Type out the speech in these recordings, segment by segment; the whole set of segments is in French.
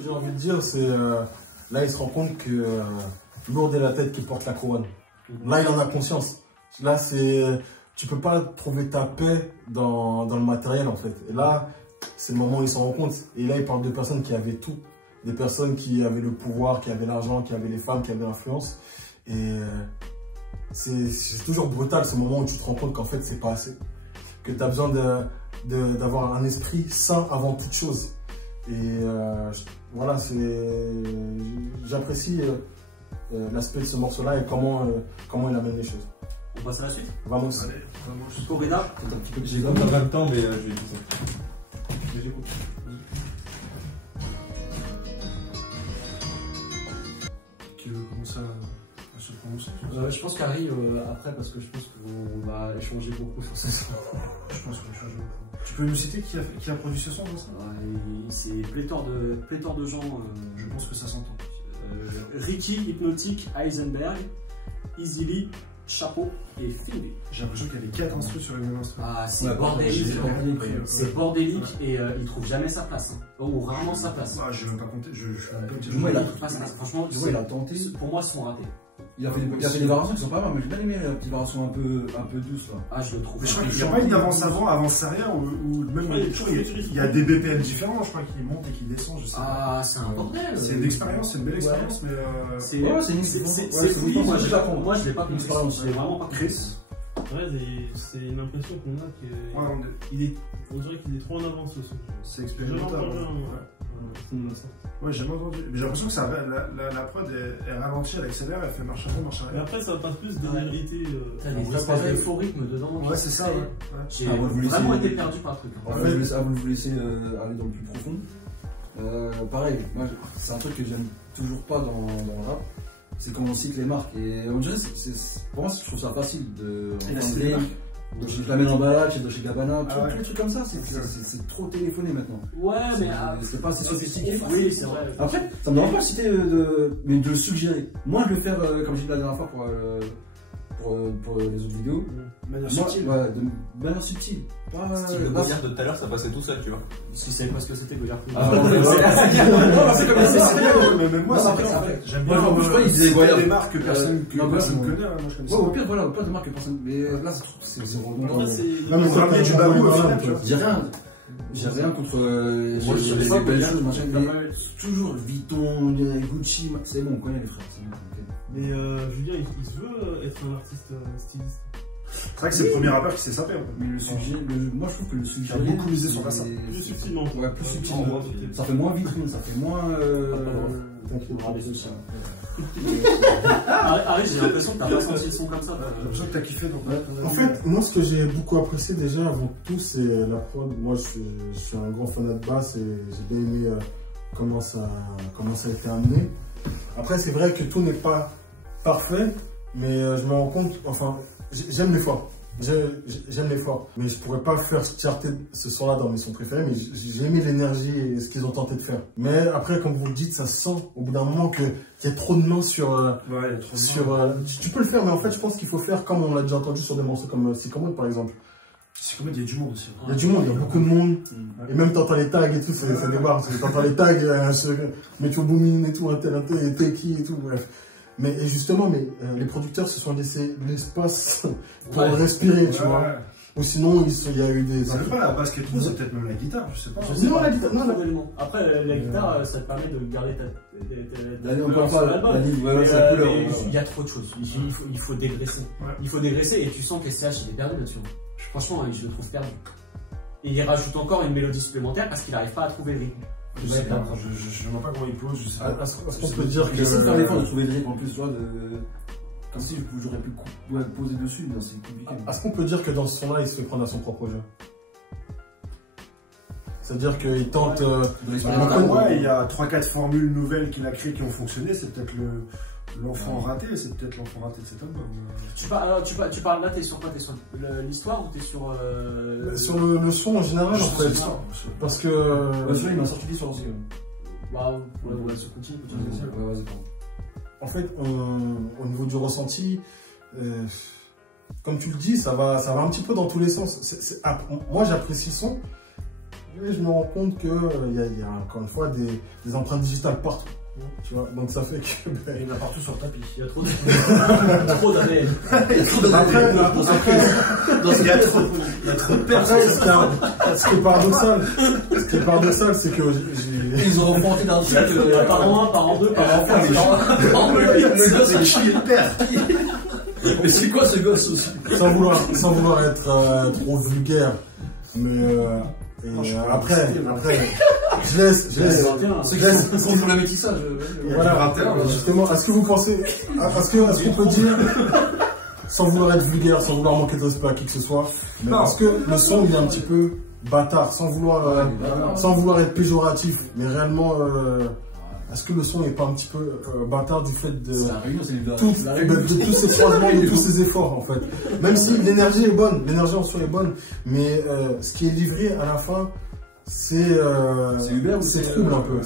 que j'ai envie de dire, c'est là, il se rend compte que lourde est la tête qui porte la couronne. Là, il en a conscience. Là, tu peux pas trouver ta paix dans le matériel, en fait. Et là, c'est le moment où il s'en rend compte. Et là, il parle de personnes qui avaient tout. Des personnes qui avaient le pouvoir, qui avaient l'argent, qui avaient les femmes, qui avaient l'influence. Et c'est toujours brutal, ce moment où tu te rends compte qu'en fait, c'est pas assez. Que tu as besoin d'avoir un esprit sain avant toute chose. Et voilà, j'apprécie l'aspect de ce morceau-là et comment il amène les choses. On passe à la suite. Vamos. Allez, Corina. J'ai pas le temps, mais je vais tout ça. J'écoute. Qui veut commencer à se prononcer? Je pense qu'Harry, après, parce que je pense qu'on va échanger beaucoup sur ce son. Je pense qu'on change beaucoup. Tu peux nous citer qui a produit ce son, ça? C'est pléthore de gens. Je pense que ça s'entend. Ricky, Hypnotic, Heisenberg, Easily, Chapeau et Finley. J'ai l'impression qu'il y avait 4 instruments sur le même instrument. Ah, c'est bordélique. C'est bordélique et il trouve jamais sa place. Hein. Ou rarement sa place. Ah, je vais même pas compter. Je suis un peu petit. Moi, franchement, il a tenté. Pour moi, ils sont ratés. Il a fait des variations qui sont pas mal, mais j'ai bien aimé la petite variation un peu douce là. Ah, je le trouve. Mais je crois qu'il n'y a pas une d'avance avant, avance arrière, ou même il y a des BPM différents, je crois, qui montent et qui descendent, je sais pas. Ah, c'est un bordel. C'est une expérience, c'est une belle expérience, mais. C'est fou, moi je l'ai pas compris. Je l'ai vraiment pas compris. Chris. Ouais, c'est une impression qu'on a on dirait qu'il est trop en avance le son. C'est expérimental. Ouais, j'ai jamais entendu. Mais j'ai l'impression que la prod est ralentie, elle accélère, elle fait marche avant, marche arrière. Mais après, ça passe plus d'énérgité. T'as des espaces d'euphorisme dedans. Ouais, c'est ça. J'ai vraiment été perdu par le truc. Avant de vous laisser aller dans le plus profond. Pareil, moi, c'est un truc que j'aime toujours pas dans le rap. C'est quand on cite les marques. Et on dirait, pour moi, je trouve ça facile de. Je l'amène en balade, chez Dolce & Gabbana, tous les trucs comme ça, c'est trop téléphoné maintenant. Ouais, mais. C'est pas assez sophistiqué. Oui, c'est vrai. Après, ça me dérange pas de citer, mais de le suggérer. Moi, je vais le faire, comme j'ai dit la dernière fois pour les autres vidéos. De manière subtile. Ouais, de manière subtile. Le Goliath de tout à l'heure, ça passait tout seul, tu vois. Si savais pas ce que c'était, Goliath. C'est comme ça. Mais moi, j'aime bien. Je il disait des marques que personne ne connaît. Moi, je connais ça. Au pire, voilà, pas de marques que personne. Mais là, c'est redondant. Non, mais vous rappelez du Babou au final, tu vois. J'ai rien contre les belles choses, machin, mais toujours Vuitton, Gucci, c'est bon, on connaît les frères, c'est bon. Mais Julien, il se veut être un artiste styliste. C'est vrai que c'est le premier rappeur qui s'est sapé. Mais moi je trouve que le sujet. J'ai beaucoup misé sur ça. Plus subtilement. Ouais, plus subtilement. Ça fait moins vitrine, ça fait moins. Arrête, j'ai l'impression que t'as pas senti le son comme ça. J'ai l'impression que t'as kiffé. En fait, moi, ce que j'ai beaucoup apprécié déjà avant tout, c'est la prod. Moi, je suis un grand fanat de basse et j'ai bien aimé comment ça a été amené. Après, c'est vrai que tout n'est pas parfait, mais je me rends compte, enfin, j'aime l'effort. J'aime l'effort, mais je pourrais pas faire charter ce son-là dans mes sons préférés, mais j'ai aimé l'énergie et ce qu'ils ont tenté de faire. Mais après, comme vous le dites, ça se sent au bout d'un moment qu'il y a trop de mains sur... tu peux le faire, mais en fait, je pense qu'il faut faire comme on l'a déjà entendu sur des morceaux comme Sycomode, par exemple. Sycomode, il y a du monde aussi. Il y a du monde, il y a beaucoup de monde. Et même t'entends les tags et tout, ça débarque. T'entends les tags, Metro Boomin et tout, un tel, Teki et tout, bref. Mais justement, les producteurs se sont laissés l'espace pour respirer, tu vois. Ou sinon, il y a eu des... C'est même pas la basse qui est trop, c'est peut-être même la guitare, je sais pas. Non, la guitare, non. Après, la guitare, ça te permet de garder d'aller encore pas la ligne, voilà, c'est la couleur. Il y a trop de choses, il faut dégraisser. Il faut dégraisser et tu sens que SCH, il est perdu là-dessus. Franchement, je le trouve perdu. Et il rajoute encore une mélodie supplémentaire parce qu'il n'arrive pas à trouver le rythme. Je sais pas, je ne vois pas comment il pose, je sais pas. Est-ce qu'on peut dire que... J'essaie de faire l'effort de trouver le rythme en plus, tu vois, comme si j'aurais pu poser dessus, mais c'est compliqué. Est-ce qu'on peut dire que dans ce son-là, il se fait prendre à son propre jeu? C'est-à-dire qu'il tente... Ouais, il y a 3-4 formules nouvelles qu'il a créées qui ont fonctionné, c'est peut-être l'enfant raté, c'est peut-être l'enfant raté de cet album. Tu parles là, t'es sur quoi? T'es sur l'histoire ou t'es sur... Sur le son en général, en fait. Parce que... Celui-là, il m'a sorti sur l'ancien. Bah, ouais, ça continue. Ouais, vas-y, en fait, au niveau du ressenti, comme tu le dis, ça va un petit peu dans tous les sens. Moi, j'apprécie le son, Et je me rends compte qu'il y a encore une fois des empreintes digitales partout. Tu vois, donc ça fait que. Il y en a partout sur le tapis. Il y a trop d'ADN. Trop d'ADN. Après, Il y a trop de personnes. Ce qui est paradoxal, c'est que Ils ont remonté d'un truc. Par an 1, par an 2, par an 4. Le gosse, il chie le père. Mais c'est quoi ce gosse aussi? sans vouloir être trop vulgaire, mais après, je laisse. Ceux qui sont pour le métissage. Voilà, justement, est-ce que vous pensez, est-ce qu'on peut dire, sans vouloir être vulgaire, sans vouloir manquer de respect à qui que ce soit, mais est-ce que le son il est un petit peu bâtard, sans vouloir être péjoratif, mais réellement, est-ce que le son n'est pas un petit peu bâtard du fait de tous ces croisements, de tous ces efforts en fait. Même si l'énergie est bonne, l'énergie en soi est bonne, mais ce qui est livré à la fin, c'est Uber ou c'est trouble un peu.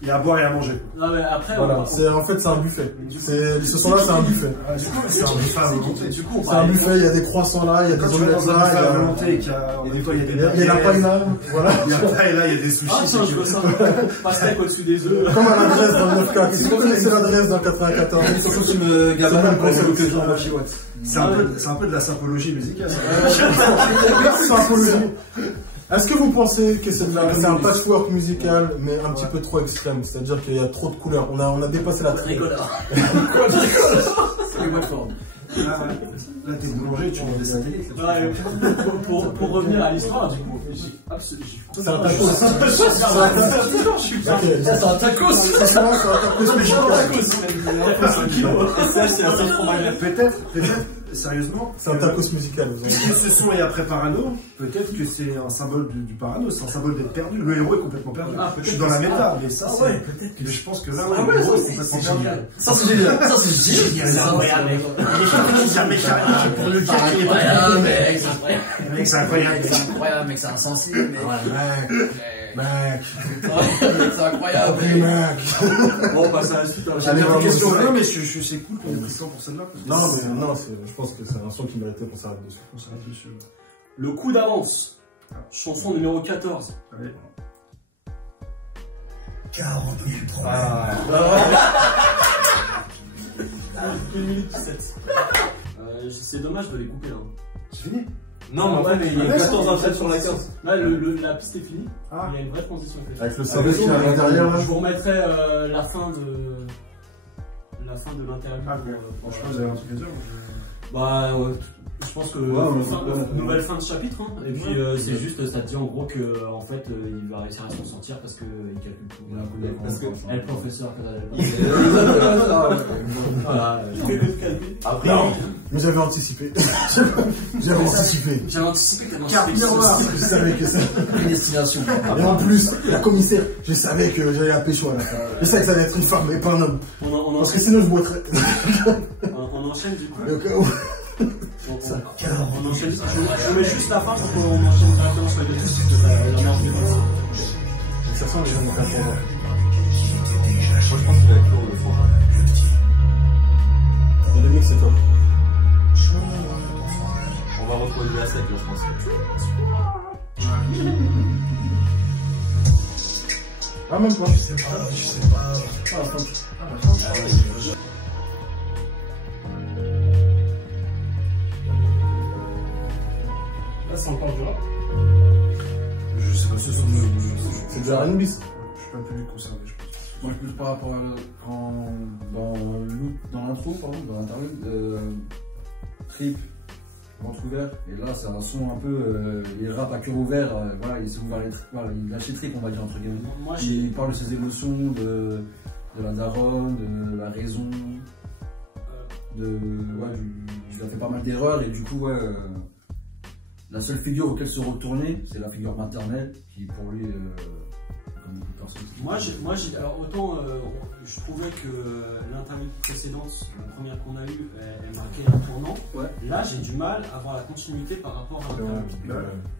Il y a à boire et à manger. Non, mais après, Voilà, en fait c'est un buffet. Ce son-là c'est un buffet. C'est un buffet à volonté. Du coup, C'est un buffet, il y a des croissants là, il y a des omelettes là, il y a à volonté, il y a la paille là, voilà. Il y a la paille là, il y a des sushis. ah tiens, je veux ça. Pastèque au-dessus des œufs. Comme à l'adresse dans le 94. Si vous connaissez l'adresse dans le 94. Surtout tu me gardes C'est le le conseil concept. que j'envoie chez Watt. C'est un peu de la symbologie musicale. Symbologie. Est-ce que vous pensez que c'est un patchwork musical, mais un petit peu trop extrême? C'est-à-dire qu'il y a trop de couleurs. On a dépassé la traîne. C'est les Watford. Là, t'es boulanger, tu vends des satellites. Ouais, pour revenir à l'histoire, du coup, C'est un tacos. C'est un tacos. C'est un tacos musical. Peut-être, sérieusement. C'est un tacos musical. Si ce son est après Parano, peut-être que c'est un symbole du Parano, c'est un symbole d'être perdu. Le héros est complètement perdu. Je suis dans la méta, mais ça, c'est. Peut-être que Je pense que là, le héros est complètement perdu. ça c'est génial. Ça c'est génial. C'est incroyable, mec. Pour le dire qu'il est Incroyable, mec, mec. c'est incroyable. C'est incroyable, mec. C'est insensible, mec. Mec. C'est incroyable. Mec. Bon, on passe à la suite. Allez, J'ai vraiment, une question c'est- là, mais c'est cool qu'on ait pris ça pour celle-là. Non, je pense que c'est un son qui méritait qu'on s'arrête dessus. On s'arrête dessus. Le coup d'avance. Chanson numéro 14. Allez. 40 000 1 minute 17. C'est dommage de les couper là. C'est fini. Non, mais en fait, il y a 14 insectes sur la 15. Là, la piste est finie. Ah. Il y a une vraie transition qui est faite. Avec le savon qui arrive derrière là. Je vous remettrai la fin de l'interview. Ah, pour, franchement, vous avez un truc à dire. Bah, je pense que nouvelle fin de chapitre, hein. Et puis c'est juste, ça te dit en gros que en fait il va réussir à s'en sortir parce qu'il calcule tout. Parce que elle professeur voilà. Après, Mais j'avais anticipé. J'avais anticipé. J'avais anticipé que Carte miroir. Je savais que ça. Prédestination. Et en plus, la commissaire, je savais que j'allais la pécho à la fin. Je savais que ça allait être une femme et pas un homme. Parce que sinon je boiterais. On enchaîne du coup. Au cas où. On enchaîne. Je mets juste la fin pour qu'on enchaîne directement sur les deux pistes parce que la merde est comme ça. Ça sent les gens de faire moi je pense qu'il va être lourd le prochain. Le mix c'est top. On va retrouver de la sec là, je pense. Ah, même pas. Je sais pas. Là, c'est encore du rap. Je sais pas ce son. C'est de la R&B. Je suis pas un peu mieux conservé, je pense. Moi, plus par rapport à dans l'intro, pardon, dans l'interlude, Trip, ventre ouvert, et là c'est un son un peu, il rappe à cœur ouvert, voilà, il s'est ouvert voilà, il lâche les tripes, on va dire entre guillemets. Moi, Il parle de ses émotions, de la daronne, de la raison, il a fait pas mal d'erreurs, et du coup, la seule figure auquel se retourner, c'est la figure maternelle, qui pour lui, comme beaucoup de personnes. Alors autant je trouvais que l'interview précédente, la première qu'on a eue, elle marquait un tournant. Ouais. Là, j'ai du mal à voir la continuité par rapport à l'interview.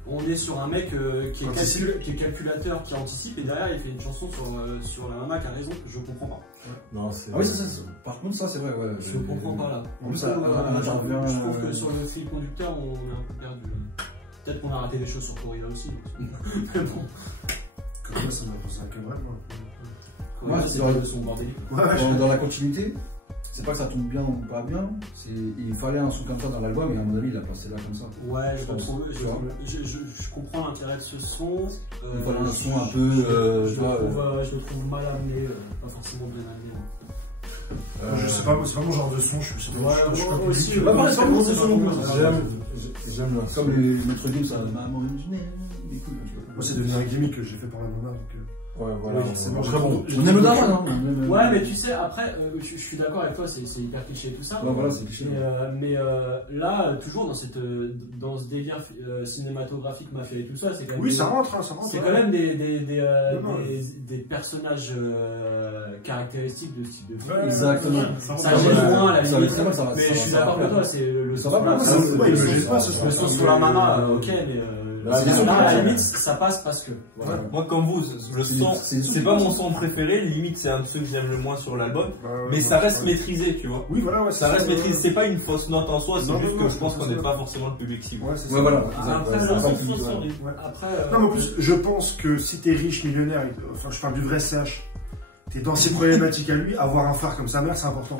On est sur un mec qui est calculateur, qui anticipe, et derrière il fait une chanson sur la nana qui a raison, que je comprends pas. Non, c'est. Ah oui, par contre, ça c'est vrai, ouais. Je comprends pas là. En plus, je trouve que sur le fil conducteur, on est un peu perdu. Peut-être qu'on a raté des choses sur Corilla aussi. Mais bon. Corilla, ça m'a posé un cabaret, moi. Corilla, c'est vrai de son bordélique. Dans la continuité, c'est pas que ça tombe bien ou pas bien, il fallait un son comme ça dans l'album et à mon avis il a placé là comme ça. Ouais, je comprends l'intérêt de ce son. Il fallait un son un peu. Je le trouve mal amené, pas forcément bien amené. Je sais pas, c'est pas mon genre de son, je sais pas. Moi aussi, c'est pas mon son. J'aime le comme les Maître Gims, ça. Maman, moi c'est devenu un gimmick que j'ai fait pour la maman. Ouais, voilà, c'est bon. On aime le daron, hein. Ouais, mais tu sais, après, je suis d'accord avec toi, c'est hyper cliché et tout ça. Ouais, voilà, c'est cliché. Mais là, toujours dans ce délire cinématographique, mafia et tout ça, c'est quand même. Oui, ça rentre, ça rentre. C'est quand même des personnages caractéristiques de ce type de film. Exactement. Ça gêne moins à la limite. Mais je suis d'accord avec toi, c'est le son sur la mama, ok, mais. Là, à la limite, ça passe parce que. Voilà. Moi, comme vous, le son, c'est pas mon son préféré. Limite, c'est un de ceux que j'aime le moins sur l'album. Mais ça reste maîtrisé, tu vois. Oui, voilà, ouais. Ça reste maîtrisé. C'est pas une fausse note en soi. C'est juste que je pense qu'on n'est pas forcément le public cible. Ouais, c'est ça. Ouais, voilà. Après. Non, mais en plus, je pense que si t'es riche, millionnaire, enfin, je parle du vrai CH, t'es dans ses problématiques à lui, avoir un phare comme sa mère, c'est important.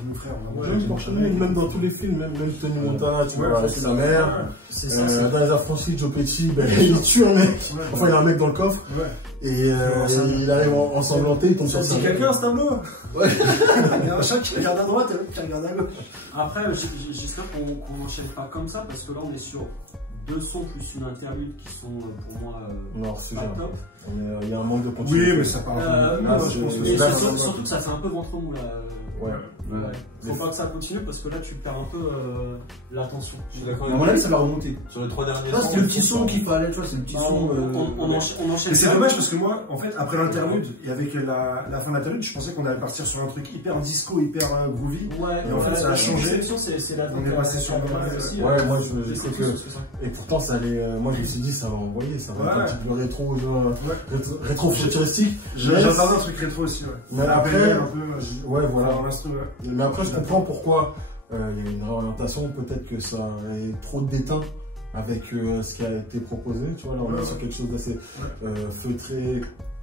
Mon frère, même dans tous les films, même Tony Montana, tu vois, avec sa mère. C'est ça. Dans Les Affranchis, Joe Pesci, il tue un mec. Enfin, il y a un mec dans le coffre. Et il arrive ensanglanté, il tombe sur sa mère. C'est quelqu'un, ce tableau. Ouais. Il y a un chat qui regarde à droite et l'autre qui regarde à gauche. Après, j'espère qu'on n'enchaîne pas comme ça, parce que là, on est sur 2 sons plus une interlude qui sont pour moi pas top. Il y a un manque de continuité. Oui, mais ça parle. Surtout que ça fait un peu ventre mou là. Ouais. Faut pas que ça continue parce que là tu perds un peu l'attention. Je suis d'accord. À mon avis, ça va remonter. Sur les 3 derniers sons. C'est le petit son qu'il fallait, tu vois, c'est le petit son. On enchaîne. Mais c'est dommage parce que moi, en fait, après l'interlude et avec la fin de l'interlude, je pensais qu'on allait partir sur un truc hyper disco, hyper groovy. Ouais, et en fait, ça a changé. On est passé sur le aussi. Ouais, moi je sais que. Et pourtant, ça allait. Moi je me suis dit, ça va envoyer, ça va être un petit peu rétro futuristique. J'attendais un truc rétro aussi, ouais. Mais après, ouais, voilà. Mais après, je comprends pourquoi il y a une réorientation. Peut-être que ça est trop déteint avec ce qui a été proposé. Tu vois, là, on est sur quelque chose d'assez feutré,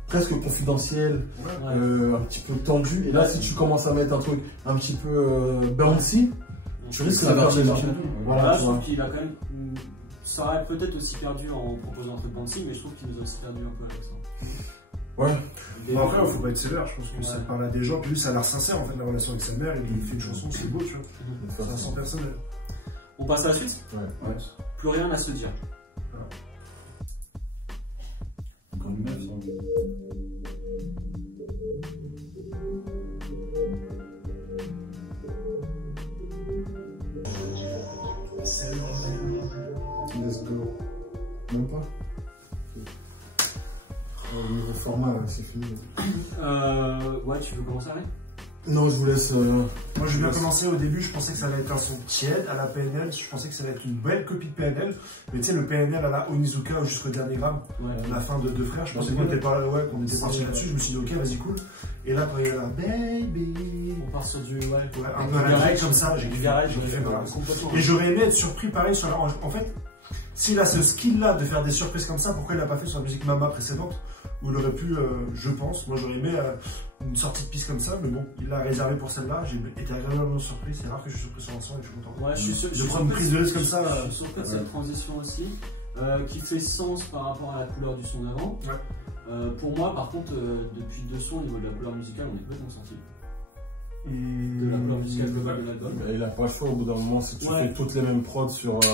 presque confidentiel, un petit peu tendu. Et là, si tu commences à mettre un truc un petit peu bouncy, tu risques de perdre les gens. Voilà, je trouve qu'il a quand même. Ça aurait peut-être aussi perdu en proposant un truc bouncy, mais je trouve qu'il nous a aussi perdu un peu avec ça. Ouais. Bon, après, il faut pas être sévère, je pense que ça parle à des gens, puis lui, ça a l'air sincère en fait, la relation avec sa mère, il fait une chanson, c'est beau, tu vois. C'est un son personnel. On passe à la suite ? Ouais. Plus rien à se dire. Let's go. Même pas. Niveau format, c'est fini. Ouais, tu veux commencer, Harry ? Non, je vous laisse. Moi, je vais bien commencer. Au début, je pensais que ça allait être un son tiède à la PNL. Je pensais que ça allait être une belle copie de PNL. Mais tu sais, le PNL à la Onizuka jusqu'au dernier gramme, la fin de Deux Frères, je pensais qu'on était parti là-dessus. Je me suis dit, ok, vas-y, cool. Et là, quand il y a la baby, on part sur du. Un peu à la grecque comme ça, j'ai kiffé. Et j'aurais aimé être surpris pareil sur la. En fait, s'il a ce skill-là de faire des surprises comme ça, pourquoi il l'a pas fait sur la musique Mama précédente où il aurait pu, je pense, moi j'aurais aimé une sortie de piste comme ça, mais bon, il l'a réservé pour celle-là. J'ai été agréablement surpris. C'est rare que je suis surpris sur un son et je suis content. Ouais, je suis de prendre une prise de risque comme ça. Je suis surpris de cette transition aussi, qui fait sens par rapport à la couleur du son d'avant. Pour moi, par contre, depuis 2 sons au niveau de la couleur musicale, on est complètement sorti. De la couleur musicale globale de l'album. Il a pas le choix au bout d'un moment si tu fais toutes les mêmes prods sur. Sur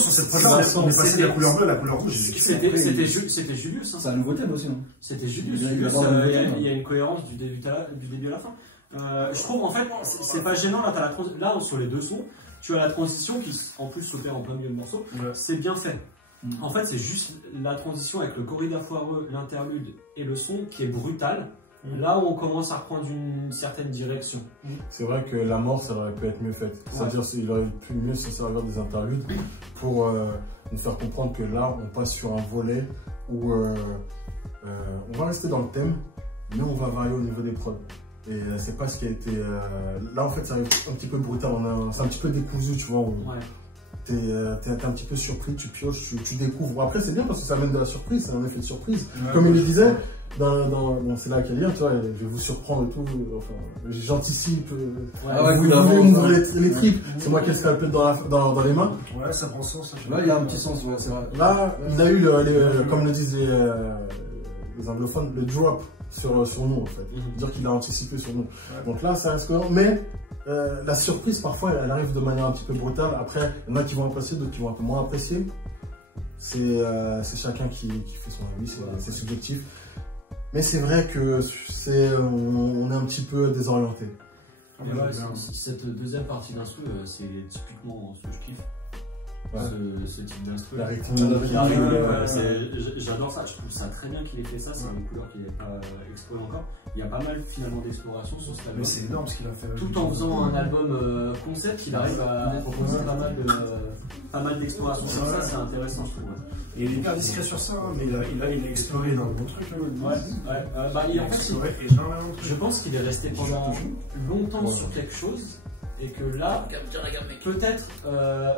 cette prod-là, on est passé de la couleur bleue à la couleur rouge. C'était Julius. C'est un nouveau thème aussi. C'était Julius. Il y a une cohérence du début à la fin. Je trouve en fait, c'est pas gênant. Là, sur les 2 sons, tu as la transition qui en plus s'opère en plein milieu de morceau. C'est bien fait. En fait, c'est juste la transition avec le corrida foireux, l'interlude et le son qui est brutal. Là où on commence à reprendre une certaine direction. C'est vrai que la mort, ça aurait pu être mieux faite. C'est-à-dire qu'il aurait pu mieux se servir des interludes pour nous faire comprendre que là, on passe sur un volet où on va rester dans le thème, mais on va varier au niveau des prods. Et c'est pas ce qui a été... Là, en fait, ça arrive un petit peu brutal. C'est un petit peu décousu, tu vois. t'es un petit peu surpris, tu pioches, tu découvres. Bon, après, c'est bien parce que ça amène de la surprise, c'est un effet de surprise. Comme il le disait, bon, c'est là qu'il y a, tu vois, je vais vous surprendre et tout. Enfin, j'anticipe. Vous voulez m'ouvrir les tripes, c'est moi qui ai le scalpel dans les mains. Ouais, ça prend sens. Là, il y a un petit sens, ouais, c'est vrai. Là, il a eu, comme le disent les anglophones, le drop sur nous, en fait. Dire qu'il a anticipé sur nous. Donc là, ça reste cohérent. Mais la surprise, parfois, elle arrive de manière un petit peu brutale. Après, il y en a qui vont apprécier, d'autres qui vont un peu moins apprécier. C'est chacun qui fait son avis, c'est subjectif. Mais c'est vrai que on est un petit peu désorienté. Cette deuxième partie d'instru, c'est typiquement ce que je kiffe. Ce type d'instru. La j'adore ça, je trouve ça très bien qu'il ait fait ça, c'est une couleur qui n'est pas explorée encore. Il y a pas mal finalement d'exploration sur cet album. Mais c'est énorme ce qu'il a fait. Tout en faisant un album concept, il arrive à proposer pas mal d'exploration sur ça, c'est intéressant je trouve. Et il est hyper discret sur ça, mais il a exploré énormément de trucs. Je pense qu'il est resté pendant longtemps sur quelque chose. Et que là, peut-être,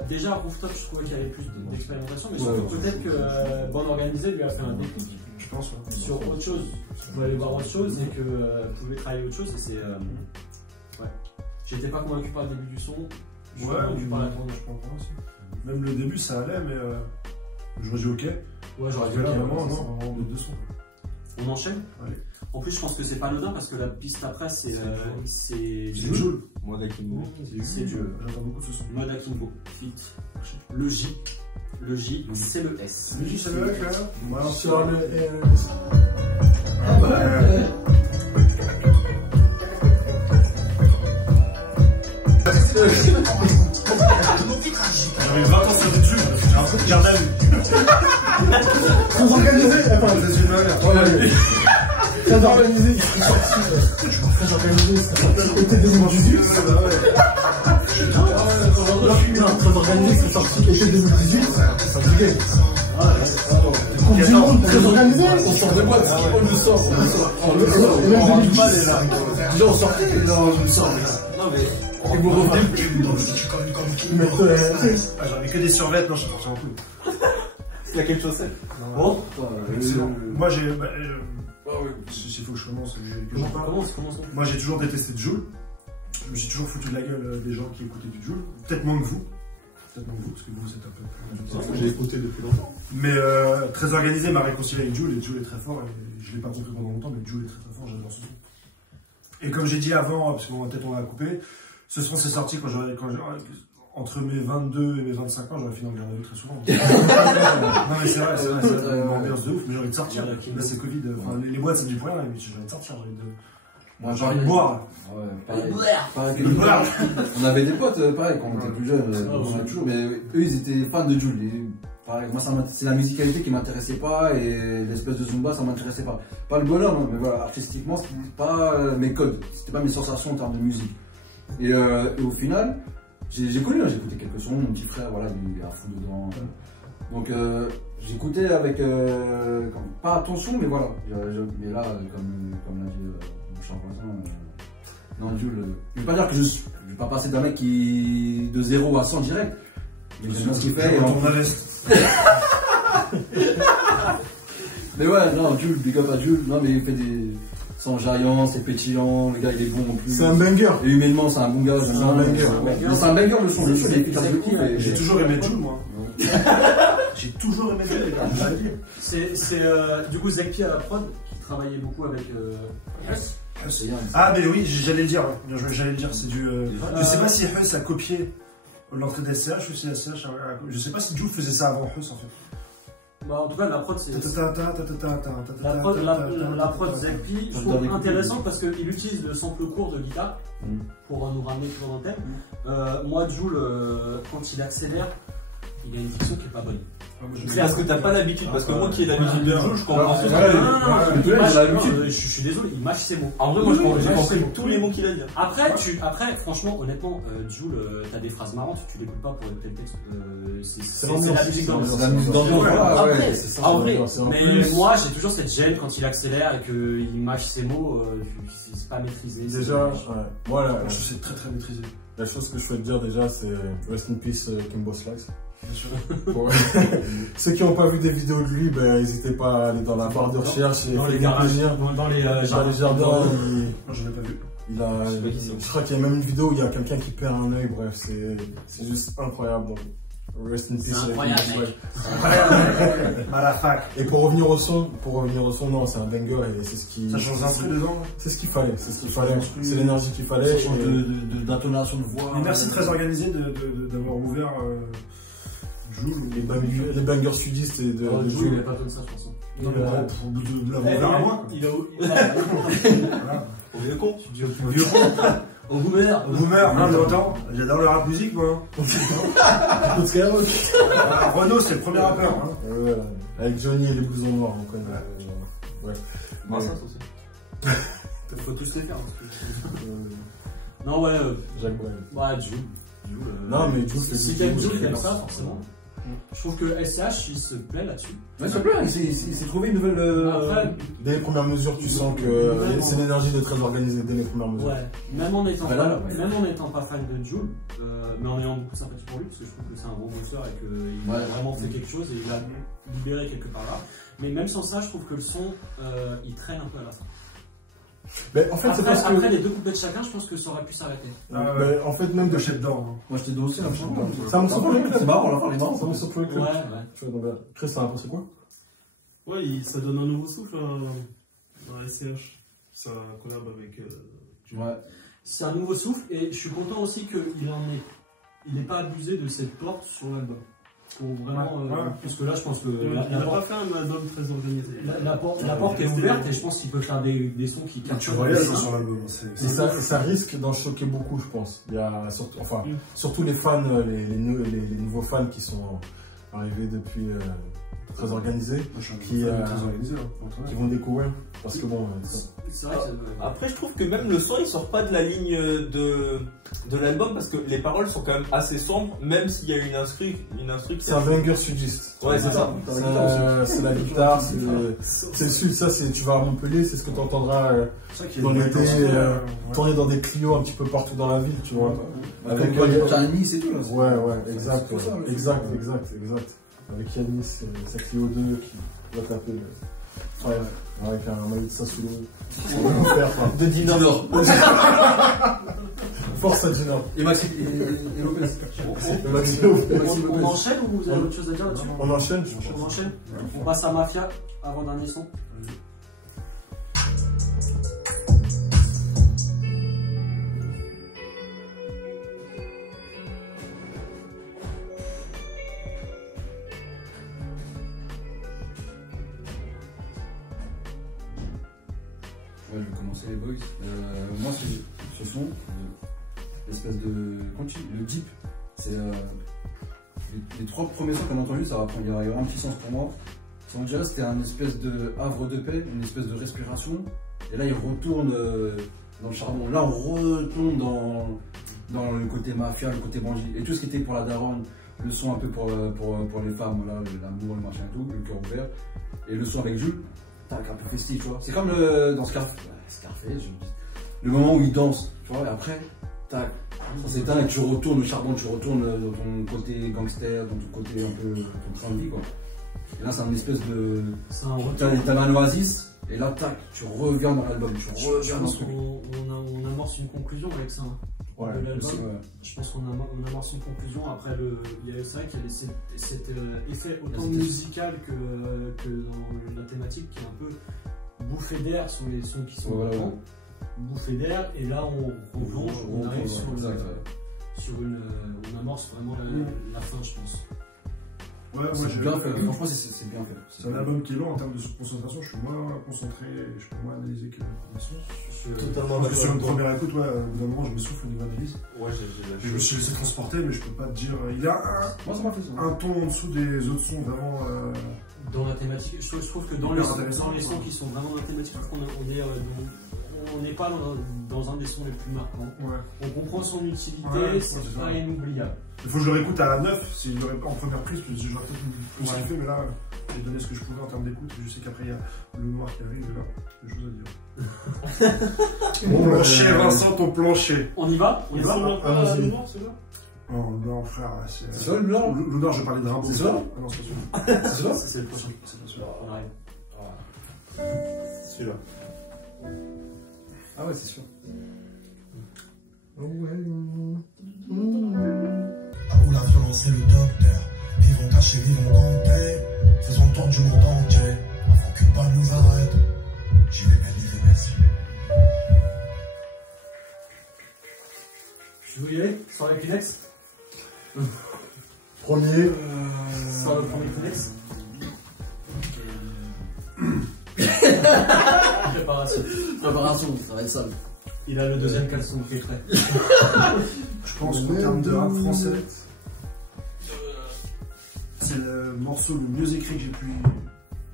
déjà Rooftop, je trouvais qu'il y avait plus d'expérimentation, mais surtout peut-être que Bon Organisé lui a fait un déclic. Je pense, sur autre chose. Vous pouvez aller voir autre chose et que vous pouvez travailler autre chose. Et c'est. J'étais pas convaincu par le début du son, je suis convaincu par la tournée. Je pense aussi. Même le début, ça allait, mais j'aurais dit ok. Ouais, j'aurais dit ok. Vraiment, non, les deux sons. On enchaîne. Allez. En plus, je pense que c'est pas anodin parce que la piste après, c'est Joule. Mode Akimbo. C'est Joule. J'entends beaucoup ce son. Mode Akimbo. Fit. Le J. Le J, c'est le S. Le J, c'est le S, là. Sur le S. Ah bah. J'avais 20 ans sur YouTube, j'ai un peu de garde à vue. Très organisé. Attends, c'est une valeur. Très organisé. Très organisé. Été 2018. Très organisé, c'est sorti été 2018. Ça me dit. Coupe du monde, très organisé. On sort des boîtes, on le sort. Et même 2010. Déjà, on sortait. Non, je me sors. Non, mais. Et vous revenez plus. J'avais que des survêtements, non, je suis parti en couille. Il y a quelque chose c'est. Bon, excellent. Moi, j'ai. S'il faut que je commence, commence. Moi, j'ai toujours détesté Joule. Je me suis toujours foutu de la gueule des gens qui écoutaient du Joule. Peut-être moins que vous. Parce que vous, c'est un peu. J'ai écouté depuis longtemps. Mais très organisé m'a réconcilié avec Joule et Joule est très fort. Et je ne l'ai pas compris pendant longtemps, mais Joule est très fort. J'adore ce son. Et comme j'ai dit avant, parce que peut-être on va couper, ce son s'est sorti entre mes 22 et mes 25 ans, j'aurais fini en garde à vue très souvent. Non mais c'est vrai, c'est une ambiance de ouf, mais j'ai envie de sortir. Là c'est Covid, enfin, les boîtes c'est du pour rien, mais j'ai envie de sortir, j'ai envie de boire. Pareil. On avait des potes, pareil, quand on était plus jeunes, toujours, mais eux ils étaient fans de Joule. Pareil, moi c'est la musicalité qui m'intéressait pas et l'espèce de Zumba ça m'intéressait pas. Pas le bonhomme, hein, mais voilà, artistiquement c'était pas mes codes, c'était pas mes sensations en termes de musique. Et au final, j'ai connu, j'ai écouté quelques sons, mon petit frère, voilà, il est à fond dedans. Donc j'écoutais avec, pas attention, mais voilà. Mais là, comme l'a dit mon cher voisin, non, Jules, je vais pas dire que je vais pas passer d'un mec qui de 0 à 100 direct. Mais j'aime bien ce qu'il fait. Mais ouais, non, Jules, big up à Jules, non mais il fait des... Sans jaillant, c'est pétillant, le gars il est bon en plus. C'est un banger. Et humainement c'est un bon gars. C'est un banger. C'est un banger le son, le son, j'ai toujours aimé Jules moi. J'ai toujours aimé Jules les gars. C'est du coup Zekpi à la prod qui travaillait beaucoup avec Huss. Ah mais oui, j'allais le dire, j'allais le dire, c'est du... je sais pas si Huss a copié l'entrée d'SCH ou si SCH je sais pas si Jules faisait ça avant Huss en fait. Bah, en tout cas, la prod, c'est. La prod Zekpi, je trouve intéressante parce qu'il utilise le sample court de guitare pour nous ramener toujours dans le thème. Moi, Jules, quand il accélère, il a une diction qui est pas bonne. C'est parce que t'as pas l'habitude, parce que moi qui ai l'habitude de jouer, je comprends ce que je suis désolé, il mâche ses mots. En vrai, moi j'ai compris tous les mots qu'il a dit. Après, franchement, honnêtement, Jul, t'as des phrases marrantes, tu l'écoutes pas pour écouter le texte. C'est la musique d'ambiance. Après, en vrai, mais moi j'ai toujours cette gêne quand il accélère et qu'il mâche ses mots, c'est pas maîtrisé. Déjà, voilà, je sais très très maîtrisé. La chose que je souhaite dire déjà, c'est Rest in Peace Kimbo Slice. Bien sûr. Pour ceux qui n'ont pas vu des vidéos de lui, n'hésitez pas à aller dans la barre de recherche et dans les garages, dans les jardins. Moi, je l'ai pas vu. Je crois qu'il y a même une vidéo où il y a quelqu'un qui perd un œil. Bref, c'est juste incroyable. Donc, Rest in Peace. C'est incroyable, mec. À la fac. Et pour revenir au son, non, c'est un banger et c'est ce qui. Ça change un truc dedans. C'est ce qu'il fallait. C'est l'énergie qu'il fallait. Ça change d'intonation de voix. Et merci très organisé d'avoir ouvert. Les bangers sudistes et de Jules, il a pas besoin de ça, je pense. Non, mais pour de l'avoir ouvert à moi. Au vieux con. Au vieux con. Au boomer. Non, mais attends, j'adore le rap musique, moi. Renaud, c'est le premier rappeur. Avec Johnny et les blousons noirs, on connaît. Ouais. Brassens aussi. Faut tous les faire. Non, ouais. Jacques Brel. Ouais, Jules. Non, mais Jules, si t'aimes Jules, t'aimes ça, forcément. Je trouve que SCH, il se plaît là-dessus. Ouais, il se plaît, il s'est trouvé une nouvelle. Après, dès les premières mesures, tu sens que c'est l'énergie de très organisée dès les premières mesures. Ouais, même en étant pas fan de Jules, mais en ayant beaucoup de sympathie pour lui, parce que je trouve que c'est un bon boxeur et qu'il a vraiment fait quelque chose et il a libéré quelque part là. Mais même sans ça, je trouve que le son, il traîne un peu à la fin. Mais en fait, après les deux couplets de chacun, je pense que ça aurait pu s'arrêter. En fait, même de chez dedans. Moi, j'étais dossier un peu. Ça me surprend. C'est marrant, la fin, les marrants. Ça me surprend. Ouais. Chris, ça a pensé quoi? Ouais, ça donne un nouveau souffle dans SCH. Ça collab avec. Ouais. C'est un nouveau souffle et je suis content aussi qu'il n'ait pas abusé de cette porte sur l'album. Pour vraiment, parce que là, je pense que il n'a pas fait un album très organisé. La porte est ouverte et je pense qu'il peut faire des sons qui capturent sur l'album. Et ça risque d'en choquer beaucoup, je pense. Il y a surtout les fans, les nouveaux fans qui sont arrivés depuis très organisés, qui vont découvrir. Parce que bon. C'est vrai que après, je trouve que même le son il sort pas de la ligne de l'album parce que les paroles sont quand même assez sombres, même s'il y a une instru. C'est un banger sudiste. Ouais, c'est ça. C'est la guitare, c'est le sud, ça, tu vas à Montpellier, c'est ce que tu entendras dans l'été, tourner dans des Clio un petit peu partout dans la ville, tu vois. Avec Yanis et tout là. Ouais, exact. Avec Yanis, sa Clio 2 qui va taper. Ouais, avec un maillot de Sassuolo. De Dinor. Force à Dinor. Et Maxime et Lopez. On enchaîne ou vous avez autre chose à dire là-dessus? On enchaîne. On passe à Mafia avant dernier son. Ouais, je vais commencer les boys. Moi, ce son, l'espèce de. Le deep, c'est. Les trois premiers sons qu'on a entendus, il y aura un petit sens pour moi. On dirait que c'était un espèce de havre de paix, une espèce de respiration. Et là, il retourne dans le charbon. Là, on retourne dans le côté mafia, le côté bandit. Et tout ce qui était pour la daronne, le son un peu pour les femmes, voilà, l'amour, le machin et tout, le cœur ouvert. Et le son avec Jules. Un peu festif, tu vois. C'est comme dans Scarface, le moment où il danse, tu vois, et après, tac, ça s'éteint et tu retournes au charbon, tu retournes dans ton côté gangster, dans ton côté un peu ton train de vie, quoi. Et là, c'est un espèce de. T'as un oasis, et là, tac, tu reviens dans l'album, tu reviens dans ce truc. On amorce une conclusion avec ça. Ouais, de l'album. Je pense qu'on amorce une conclusion. Après, c'est vrai qu'il y a cet effet autant musical que dans la thématique qui est un peu bouffée d'air sur les sons qui sont dedans. Bouffée d'air, et là on replonge, on arrive sur une. On amorce vraiment la fin, je pense. Ouais, moi C'est j'ai bien fait, franchement c'est bien fait. C'est un album qui est long en termes de concentration, je suis moins concentré, je peux moins analyser que le son. Totalement Parce que sur une d'accord. première écoute, ouais, au bout d'un moment je me souffle au niveau analyse. Ouais, j'ai la Je me suis laissé transporter, mais je peux pas te dire. Il a Moi ça m'a fait ça. un ton en dessous des autres sons vraiment. Dans la thématique, je trouve que dans les sons qui sont vraiment dans la thématique, je trouve on n'est pas dans un des sons les plus marquants. Ouais. On comprend son utilité, Ouais, c'est c'est pas ça. inoubliable. Il faut que je le réécoute à la 9, s'il l'aurait pas en première prise, parce que j'aurais peut-être plus kiffé, mais là, j'ai donné ce que je pouvais en termes d'écoute. Je sais qu'après il y a le noir qui arrive, et là, des choses à dire. Mon plancher, Vincent, ton plancher. On y va? On y Il va? ressemble pas à Loup Noir, celui-là? Oh non, frère, C'est ça le blanc? Le Nord, je parlais de Rimbaud. C'est ça? Ah non, c'est pas celui-là. C'est ça? C'est le prochain. C'est pas celui-là. On arrive. Celui-là. Ah ouais, c'est sûr. À où la violence est le docteur. Vivons cachés, vivons campés. Faisons le tour du monde entier. Avant qu'une balle nous arrête. J'y vais bien dire merci. Je veux y aller? Sans les Kleenex? Premier. Sans le premier Kleenex? Préparation, ça va être sale. Il a le deuxième caleçon qui est prêt. Je pense qu'en termes de rap français, c'est le morceau le mieux écrit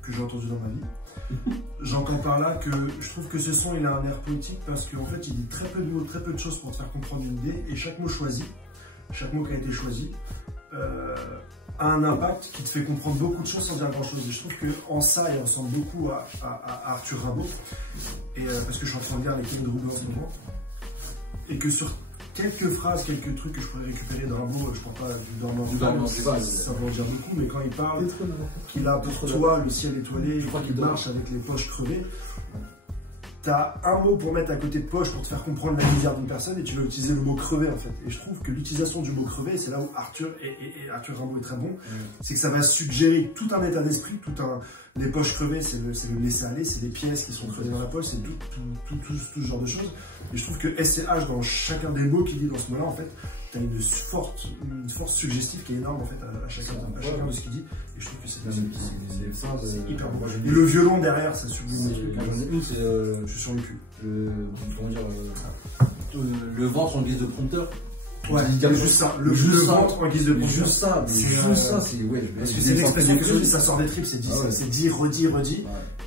que j'ai entendu dans ma vie. J'entends par là que je trouve que ce son il a un air poétique parce qu'en fait il dit très peu de mots, très peu de choses pour te faire comprendre une idée et chaque mot choisi, chaque mot qui a été choisi a un impact qui te fait comprendre beaucoup de choses sans dire grand chose. Et je trouve qu'en ça il ressemble beaucoup à Arthur Rimbaud et, parce que je suis en train de lire les Clés de Roubaix en ce moment et que sur quelques phrases, quelques trucs que je pourrais récupérer de Rimbaud, je parle pas du dormant du bal, ça veut en dire beaucoup, mais quand il parle qu'il a pour toi le ciel étoilé, je crois qu'il marche avec les poches crevées, t'as un mot pour mettre à côté de poche pour te faire comprendre la misère d'une personne et tu vas utiliser le mot crevé en fait. Et je trouve que l'utilisation du mot crevé, c'est là où Arthur Arthur Rimbaud est très bon, c'est que ça va suggérer tout un état d'esprit, les poches crevées, c'est le laisser aller, c'est les pièces qui sont crevées dans la poche, c'est tout ce genre de choses. Et je trouve que SCH, dans chacun des mots qu'il dit dans ce mot-là, en fait, t'as une force suggestive qui est énorme en fait à chacun de ce qu'il dit. Et je trouve que c'est hyper bon. Et le violon derrière, ça sublime le truc. J'en ai une, c'est. Je suis sur le cul. Comment dire. Le ventre en guise de prompteur. Ouais, juste ça. Le ventre en guise de prompteur. Juste ça, c'est. Ouais, parce que c'est l'expression que je dis, ça sort des tripes, c'est dit, redit.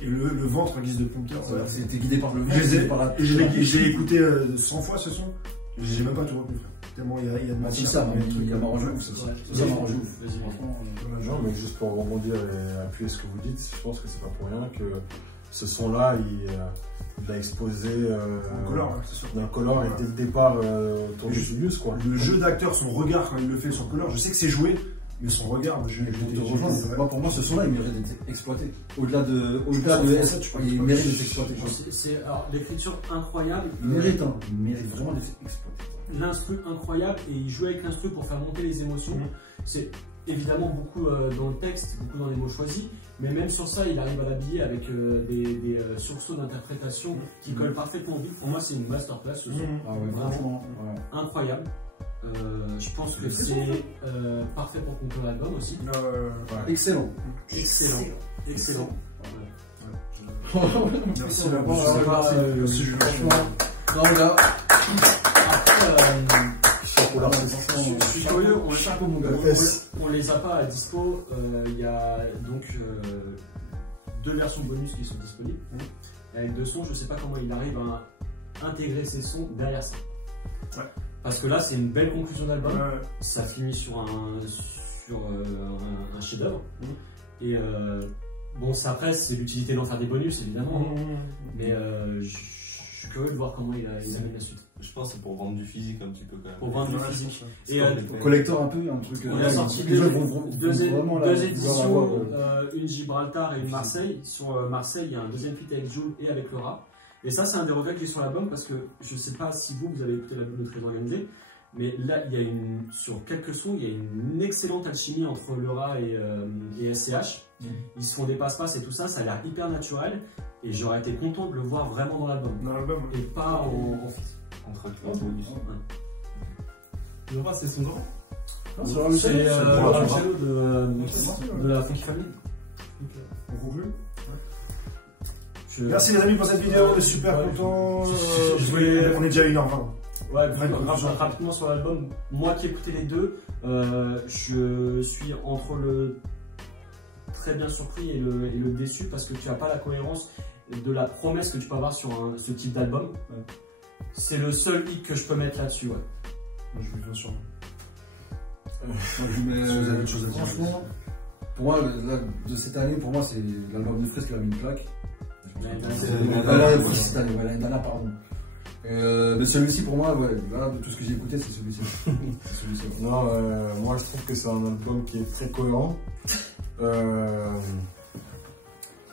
Et le ventre en guise de prompteur. C'était guidé par le ventre. J'ai écouté 100 fois ce son. J'ai même pas tout retenu, frère. Tellement il y a de matière. Ça m'a rendu ouf, ça m'a rendu ouf. Vas-y, franchement. Non, mais juste pour rebondir et appuyer ce que vous dites, je pense que c'est pas pour rien que ce son-là, il a exposé d'un color et dès le départ autour du Julius, quoi. Le jeu d'acteur, son regard quand il le fait sur color, je sais que c'est joué, mais son regard, je te rejoins. Pour moi, ce son-là, il mérite d'être exploité. Au-delà de S, il mérite d'être exploité. Alors, l'écriture incroyable. Il mérite vraiment d'être exploité. L'instru incroyable et il joue avec l'instru pour faire monter les émotions. C'est évidemment beaucoup dans le texte, beaucoup dans les mots choisis, mais même sur ça, il arrive à l'habiller avec des sursauts d'interprétation qui collent parfaitement au beat. Pour moi, c'est une masterclass ce son. Ah ouais, franchement, incroyable. Je pense que c'est parfait pour conclure l'album aussi. Excellent. Excellent. Merci. Merci Julien. Non, là. Je suis curieux, on les a pas à dispo. Il y a donc 2 versions bonus qui sont disponibles. Avec 2 sons, je sais pas comment il arrive à intégrer ces sons derrière ça. Parce que là, c'est une belle conclusion d'album. Ça finit sur un chef-d'œuvre. Et bon, ça après, c'est l'utilité d'en faire des bonus évidemment. Mais je suis curieux de voir comment il amène la suite. Je pense que c'est pour vendre du physique un petit peu quand même. Pour vendre du physique. Et collector un peu, un truc. On a sorti deux éditions, une Gibraltar et une Marseille. Sur Marseille, il y a un deuxième feat avec Jules et avec Laura. Et ça, c'est un des regrets que j'ai sur l'album parce que je sais pas si vous avez écouté l'album de Très Organisé, mais là, il y a sur quelques sons, il y a une excellente alchimie entre Laura et SCH. Ils se font des passe-passe et tout ça, ça a l'air hyper naturel. Et j'aurais été content de le voir vraiment dans l'album. Et pas en feat. Entre bonus. Laura, c'est son grand. C'est Angelo de la Funky Family. On conclut. Merci les amis pour cette vidéo, on est super contents. On est déjà à 1h20. Ouais, rapidement sur l'album, moi qui ai écouté les deux, je suis entre le très bien surpris et le déçu parce que tu n'as pas la cohérence de la promesse que tu peux avoir sur ce type d'album. Ouais. C'est le seul hic que je peux mettre là-dessus. Ouais. Moi je bien sûr. Moi je mets. Si vous avez autre chose à dire. Franchement, pour moi, là, de cette année, pour moi, c'est l'album de Freeze qui a mis une claque. Cette année, l'année dernière, pardon. Mais celui-ci, pour moi, ouais, là, de tout ce que j'ai écouté, c'est celui-ci. Non, moi je trouve que c'est un album qui est très cohérent.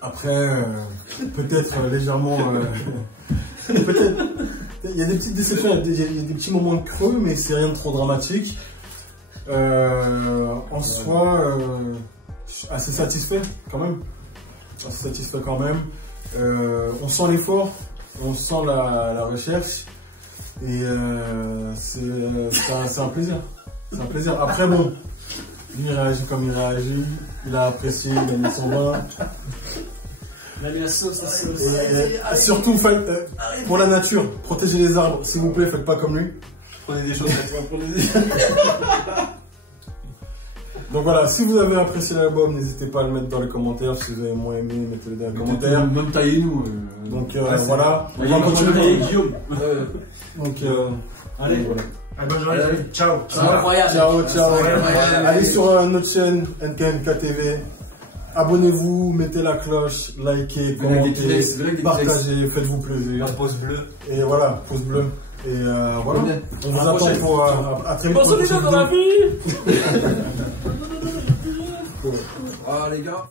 Après, peut-être légèrement. Peut-être. Il y a des petites déceptions, il y a des petits moments de creux, mais c'est rien de trop dramatique. En soi, assez satisfait quand même. Assez satisfait quand même. On sent l'effort, on sent la recherche. Et c'est un plaisir. C'est un plaisir. Après, bon, lui il réagit comme il réagit. Il a apprécié, il a mis son vin. Il a mis la sauce, la sauce. Et surtout, pour la nature, protégez les arbres, s'il vous plaît, faites pas comme lui. Prenez des choses à Donc voilà, si vous avez apprécié l'album, n'hésitez pas à le mettre dans les commentaires. Si vous avez moins aimé, mettez-le dans les commentaires. Même taillez-nous. Donc voilà, on va continuer avec Guillaume. Donc allez, voilà. Bonne journée, ciao. Incroyable. Ciao. Allez sur notre chaîne NKMK TV. Abonnez-vous, mettez la cloche, likez, commentez, partagez, faites-vous plaisir. Pouce bleu. Et voilà, pouce bleu. Et voilà, on vous attend pour à très vite. Dans la vie. Ah les gars.